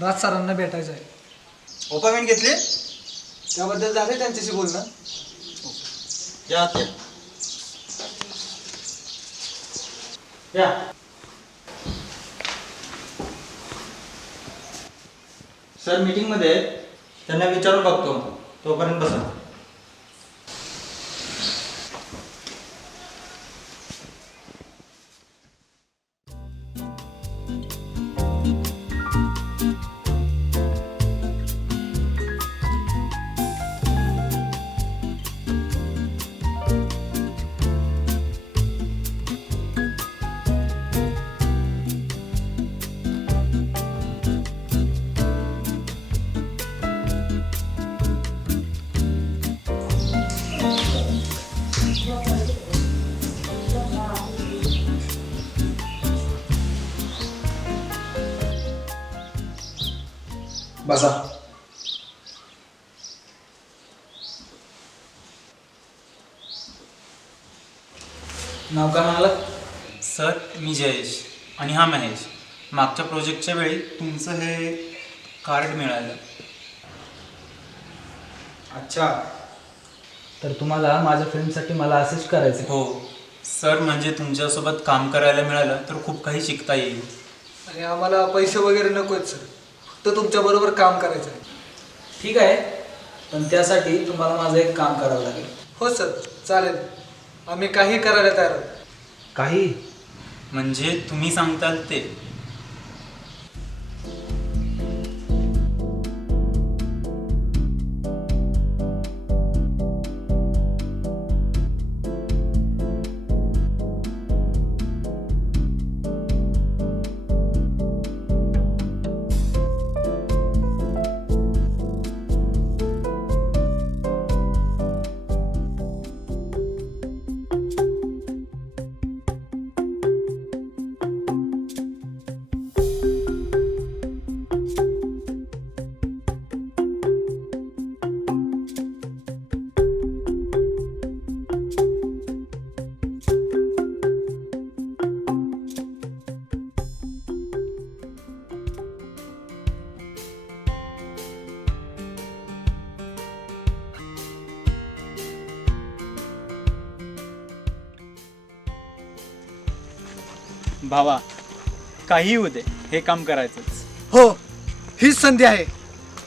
राज सरांना भेटायचं आहे. अपॉइंटमेंट घेतली? त्याबद्दल झालं त्यांच्याशी बोलणं. या आत या. सर मीटिंगमध्ये आहेत. त्यांना विचारून बघतो, तोपर्यंत बसा. बसा. नाव काय म्हणाला? सर मी जयेश आणि हा महेश. मागच्या प्रोजेक्टच्या वेळी तुमचं हे कार्ड मिळालं. अच्छा, तर तुम्हाला माझ्या फिल्मसाठी मला असिस्ट करायचं. हो सर, म्हणजे तुमच्यासोबत काम करायला मिळालं तर खूप काही शिकता येईल. आणि आम्हाला पैसे वगैरे नको आहेत सर, फक्त तुमच्या बरोबर काम करायचं आहे. ठीक आहे, पण त्यासाठी तुम्हाला माझं एक काम करावं लागेल. हो सर चालेल, आम्ही काही करायला तयार आहोत. काही म्हणजे तुम्ही सांगताल ते. भावा, काही होऊ दे, हे काम करायचंच. हो, हीच संधी आहे.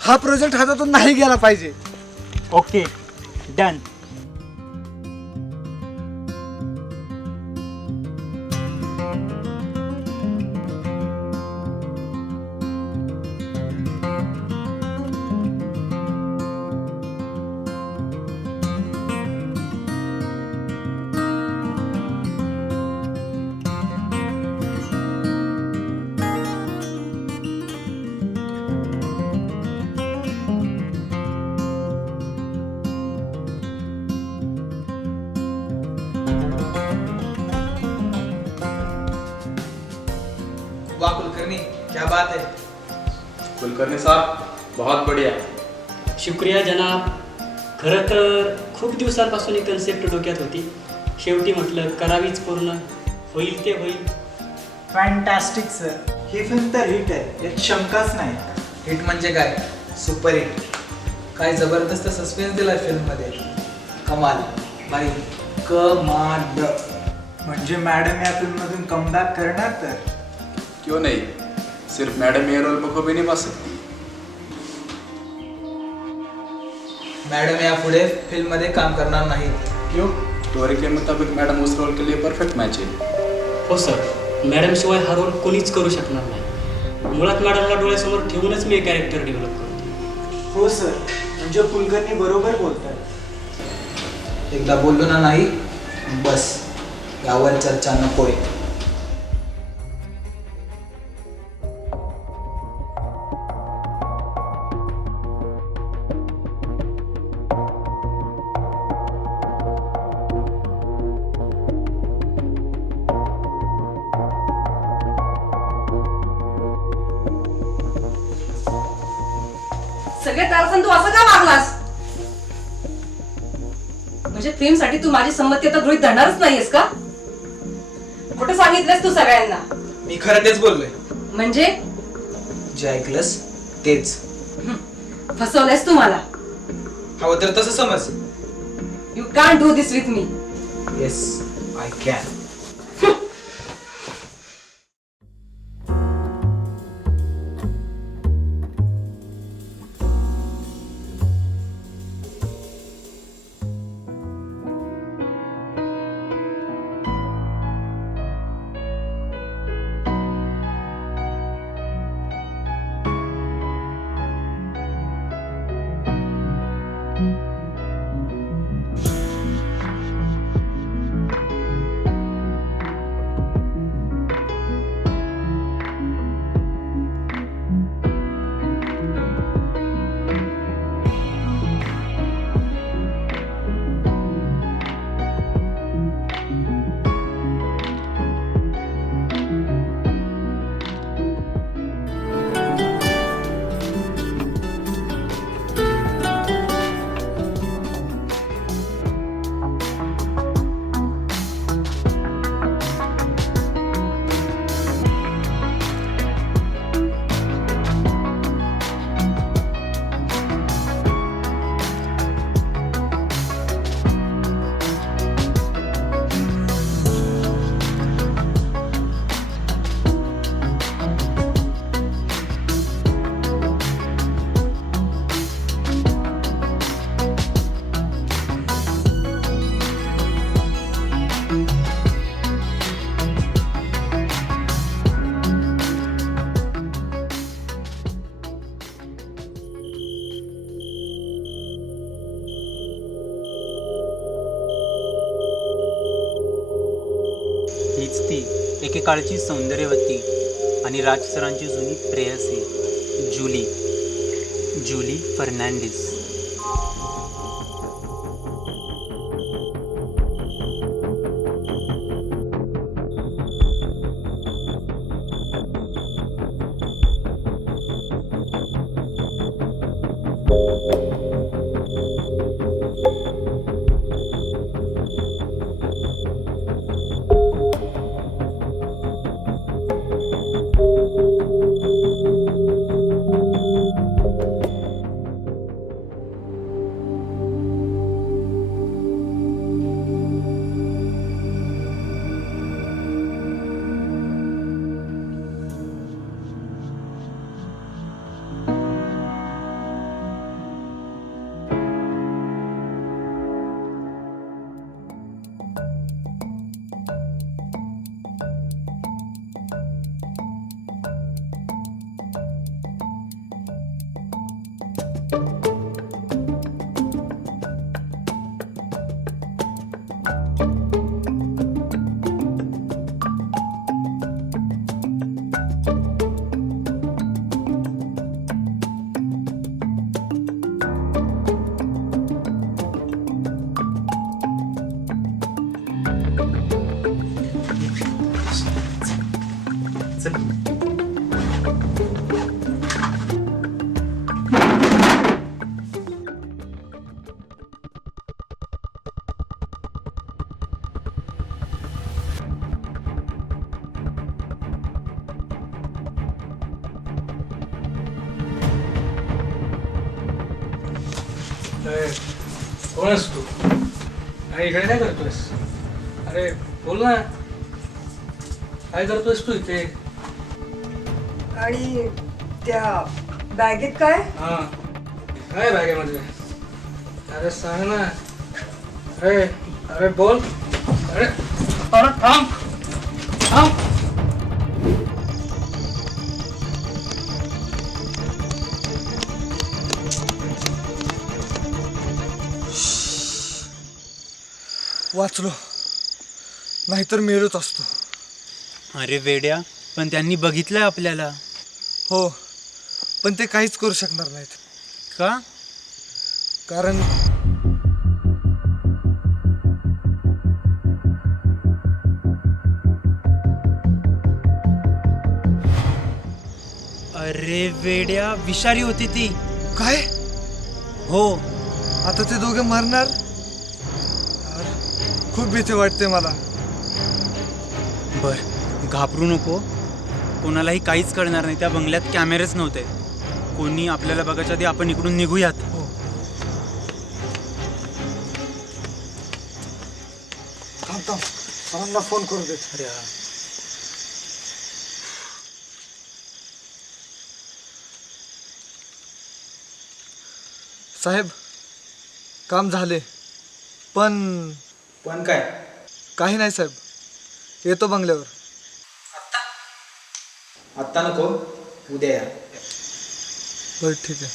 हा प्रोजेक्ट हातातून नाही गेला पाहिजे. Okay, done. वाह कुलकर्णी, क्या बात है. कुलकर्णी साहब, बहुत बढ़िया. शुक्रिया जनाब. खरं तर खूप दिवसांपासून ही कन्सेप्ट डोक्यात होती. शेवटी म्हटलं करावीच पूर्ण. होईल ते होईल. Fantastic sir. ही फिल्म तर हिट आहे, यात शंकाच नाही. हिट म्हणजे काय? Super hit. काय जबरदस्त सस्पेन्स दिलाय फिल्ममध्ये. कमाल, भाई कमाल. म्हणजे मॅडम या फिल्ममधून कमबॅक करणार तर? क्यों नहीं, सिर्फ मैडम ये रोल बखूबी निभा सकती. मॅडम यापुढे फिल्म मध्ये काम करणार नाही. क्यों? स्टोरी के मुताबिक मैडम उस रोल के लिए परफेक्ट मैच है. हो सर, मॅडम शिवाय हा रोल कोणीच करू शकणार नाही. मुळात मॅडमला डोळ्यासमोर ठेवूनच मी कॅरेक्टर डेव्हलप करतो. हो सर, म्हणजे कुलकर्णी बरोबर बोलतात. एकदा बोललो ना नाही, बस यावर चर्चा नकोय. सगळे तारसन तू असं का वागलास? म्हणजे फिल्मसाठी तू माझी संमती आता गृहीत धरणारच नाहीयेस का? कुठे सांगितलंस तू सगळ्यांना? मी खरं तेच बोललोय. म्हणजे जे ऐकलंस तेच. फसवलंयस तू मला. हवं तर तसं समज. You can't do this with me. Yes I can. हीच ती एकेकाळची सौंदर्यवती आणि राजसरांची जुनी प्रेयसी जुली फर्नांडिस. कोण आहेस तू? अरे इकडे काय करतोयस? अरे बोल ना, काय करतोयस तू इथे? आणि त्या बॅगेत काय? हा काय बॅगेमध्ये? अरे सांग ना. अरे अरे बोल. अरे अरे थांब थांब. वाचलो, नाहीतर मेलोच असतो. अरे वेड्या, पण त्यांनी बघितलंय आपल्याला. हो, पण ते काहीच करू शकणार नाहीत. का? कारण अरे वेड्या, विषारी होती ती. काय? हो. आता ते दोघे मरणार? खूप भीती वाटते मला. बर, घाबरू नको. कोणालाही काहीच कळणार नाही. त्या बंगल्यात कॅमेरेच नव्हते. कोणी आपल्याला बघायच्या आधी आपण इकडून निघूयात. थांब थांब सरांना फोन करू दे. अरे हा. साहेब काम झाले पण पण काय? काही नाही साहेब, येतो बंगल्यावर. आत्ता नको, उद्या या. बरं ठीक आहे.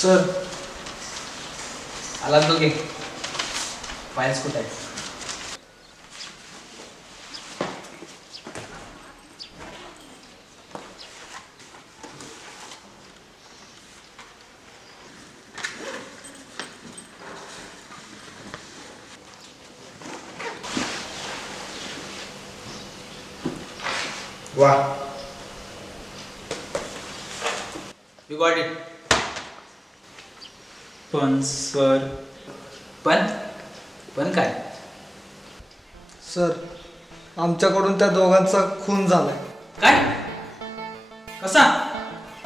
सर आलात दोघे. फाईल्स कुठे आहेत? वा, यू गॉट इट. पण सर, पण काय? सर आमच्याकडून त्या दोघांचा खून झालाय. काय? कसा?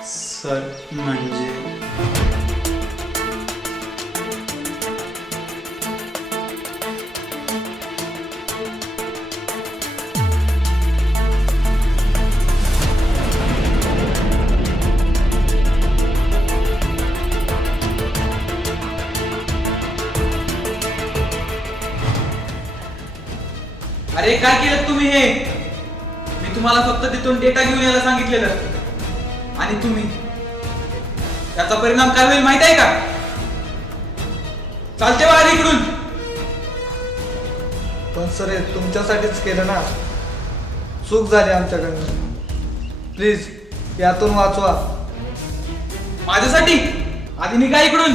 सर म्हणजे अरे काय केलं तुम्ही हे? मी तुम्हाला फक्त तिथून डेटा घेऊन यायला सांगितलेलं आणि तुम्ही त्याचा परिणाम काय होईल माहित आहे का? चालते बाहेर इकडून. पण सर हे तुमच्यासाठीच केलं ना, चूक झाली आमच्याकडनं. प्लीज यातून वाचवा. माझ्यासाठी आधी निघा इकडून.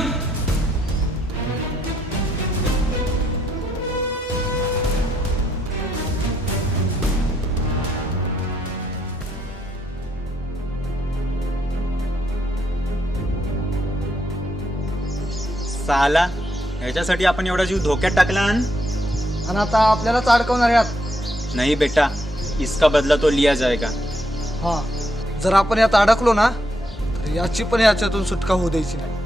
साला, ह्याच्यासाठी आपण एवढा जीव धोक्यात टाकला. आणि आता आपल्यालाच अडकवणार यात. नाही बेटा, इसका बदला तो लिया जाएगा. हा, जर आपण यात अडकलो ना तर याची पण याच्यातून सुटका होऊ द्यायची नाही.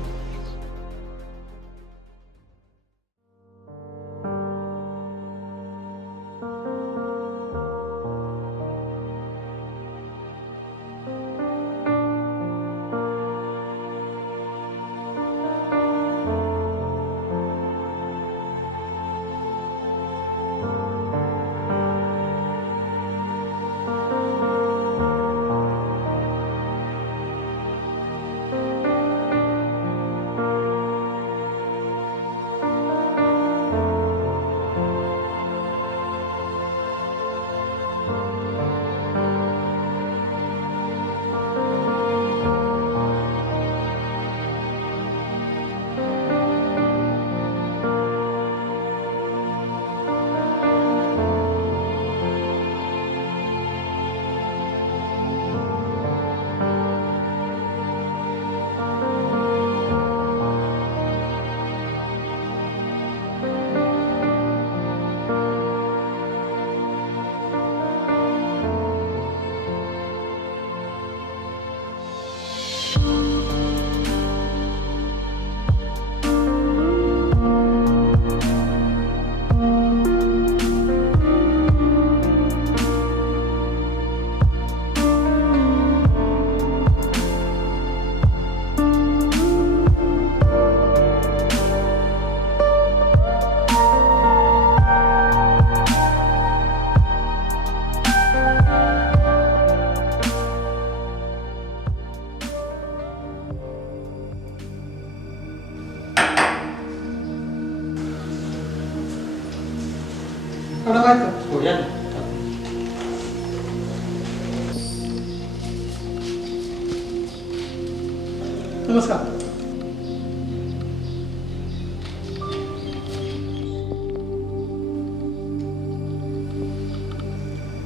नमस्कार.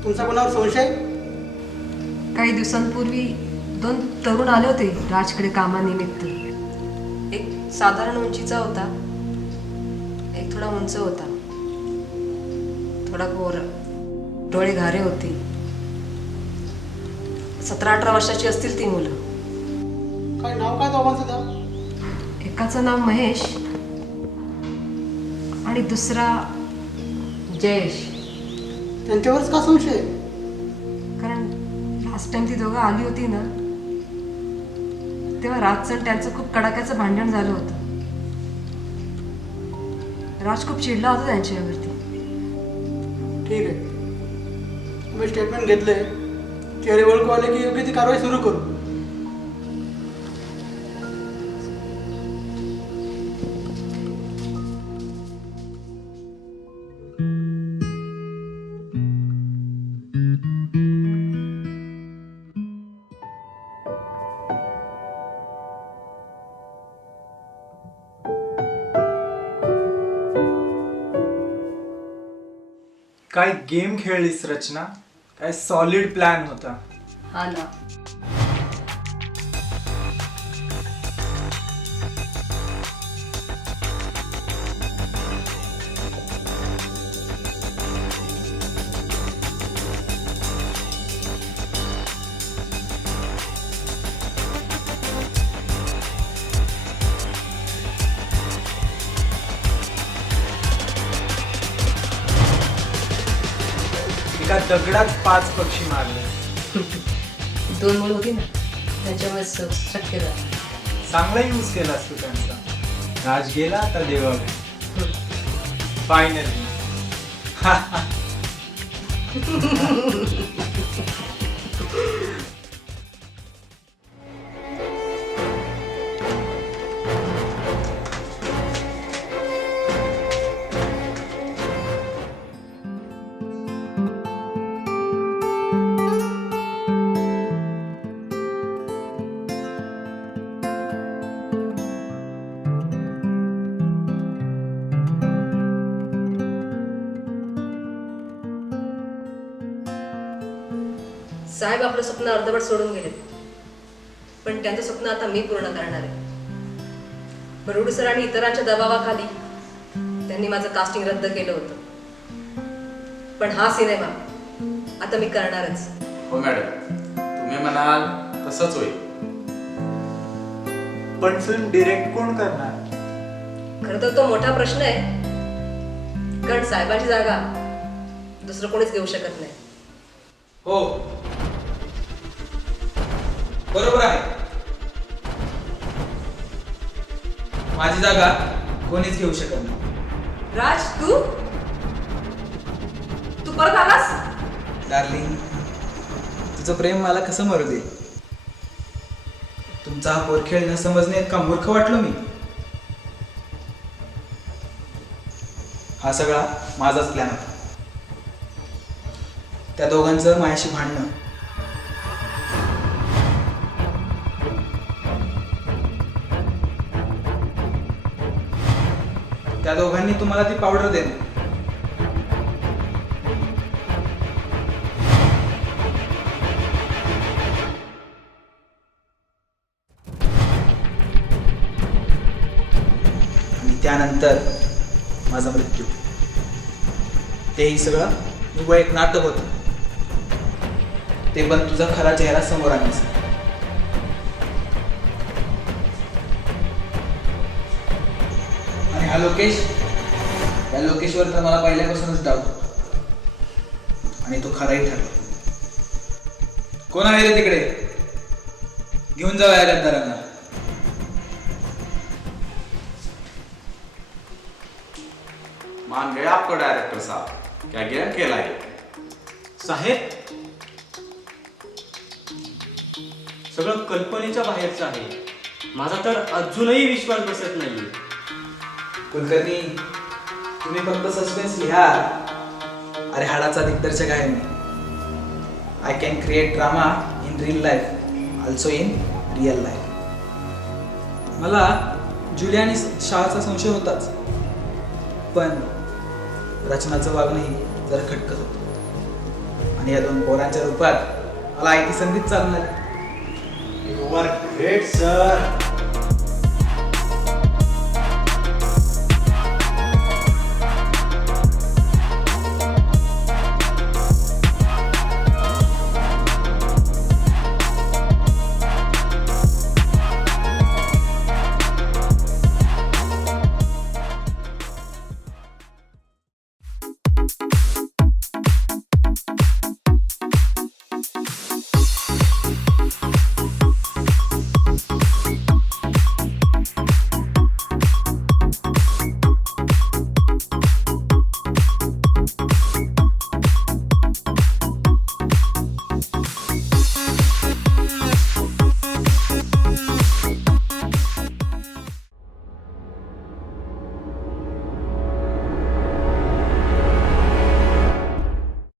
तुमचा कोणावर संशय? काही दिवसांपूर्वी 2 तरुण आले होते राजकडे कामानिमित्त. एक साधारण उंचीचा होता, एक थोडा उंच होता. थोडा गोरा, डोळे घारे होते. 17-18 वर्षाची असतील ती मुलं. काय नाव काय दोघांचं त्या? एकाचं नाव महेश आणि दुसरा जयेश. त्यांच्यावरच का संशय? कारण लास्ट टाइम ती दोघं आली होती ना, तेव्हा राजचं आणि त्यांचं खूप कडाक्याचं भांडण झालं होतं. राज खूप चिडला होता त्यांच्यावरती. ठीक आहे, तुम्ही स्टेटमेंट घेतले, चेहरे ओळखू आले की योग्य ती कारवाई सुरू करू. काय गेम खेळलीस रचना, काय सॉलिड प्लॅन होता. हा ना. एका दगडात 5 पक्षी मारले. 2 मुलं होती ना, त्याच्यामुळे शक्य झालं. चांगला यूज केलास तू त्यांचा. राज गेला आता देवा फायनली. साहेब आपलं स्वप्न अर्धवट सोडून गेले, पण त्यांचं स्वप्न आता मी पूर्ण करणार आहे. बरुड सर आणि इतरांच्या दबावाखाली त्यांनी माझं कास्टिंग रद्द केलं होतं, पण हा सिनेमा आता मी करणारच. हो मॅडम, तुम्ही म्हणाल तसंच होईल. पण फिल्म डिरेक्ट कोण करणार? खरं तर तो मोठा प्रश्न आहे, कारण साहेबांची जागा दुसरं कोणीच घेऊ शकत नाही. हो, बरोबर आहे. माझी जागा कोणीच घेऊ शकत नाही. राज, तू परत आलास? डार्लिंग, तुझं प्रेम मला कसं मरू दे. तुमचा हा पोरखेळ न समजणे का मूर्ख वाटलो मी? हा सगळा माझाच प्लॅन होता. त्या दोघांचं माझ्याशी भांडणं, त्या दोघांनी तुम्हाला ती पावडर देणं, आणि त्यानंतर माझा मृत्यू. तेही सगळं निव्वळ एक नाटक होतं. ते पण तुझा खरा चेहरा समोर आणण्याचं. आणि हा लोकेश, या लोकेशवर तर मला पहिल्यापासूनच डाऊट होता, आणि तो खराही ठरला. कोण आहे रे तिकडे? घेऊन जाऊ या गद्दारांना. मान गया आपको डायरेक्टर साहब, क्या गेम खेला है? साहेब, सगळं कल्पनेच्या बाहेरचं आहे. माझा तर अजूनही विश्वास बसत नाहीये. कुलकर्णी, तुम्ही फक्त सस्पेन्स लिहा. अरे हाडाचा दिग्दर्शक आहे मी. I can create drama in real life, also in real life. मला जुलिया आणि शाळाचा संशय होताच, पण रचनाचं वागणंही जरा खटकत होतं. आणि या 2 पोरांच्या रूपात मला IT संधीच चालणार. You are great sir.